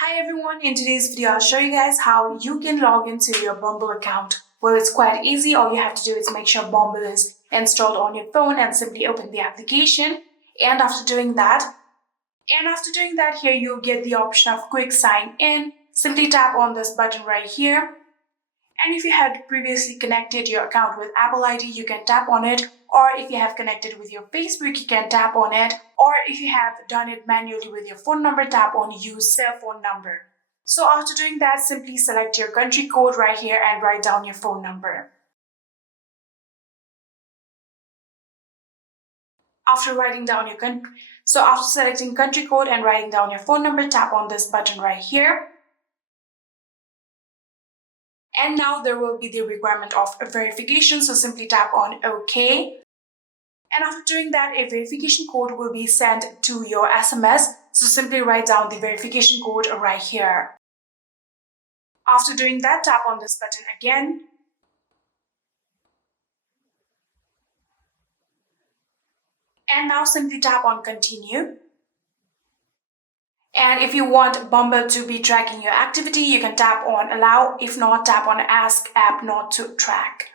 Hi everyone, in today's video I'll show you guys how you can log into your Bumble account. Well, it's quite easy. All you have to do is make sure Bumble is installed on your phone and simply open the application. And after doing that, here you'll get the option of quick sign in. Simply tap on this button right here. And if you had previously connected your account with Apple ID, you can tap on it. Or if you have connected with your Facebook, you can tap on it. Or if you have done it manually with your phone number, tap on use cell phone number. So after doing that, simply select your country code right here and write down your phone number. After selecting country code and writing down your phone number, tap on this button right here. And now there will be the requirement of a verification, so simply tap on OK. And after doing that, a verification code will be sent to your SMS, so simply write down the verification code right here. After doing that, tap on this button again. And now simply tap on continue. And if you want Bumble to be tracking your activity, you can tap on allow. If not, tap on ask app not to track.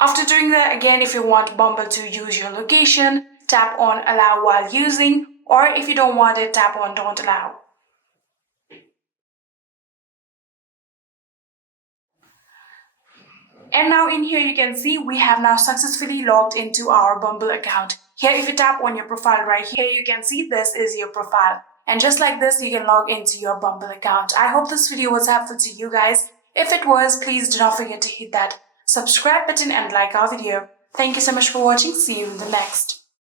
After doing that, again, if you want Bumble to use your location, tap on allow while using, or if you don't want it, tap on don't allow. And now in here you can see we have now successfully logged into our Bumble account. Here if you tap on your profile right here, you can see this is your profile. And just like this, you can log into your Bumble account. I hope this video was helpful to you guys. If it was, please do not forget to hit that subscribe button and like our video. Thank you so much for watching. See you in the next.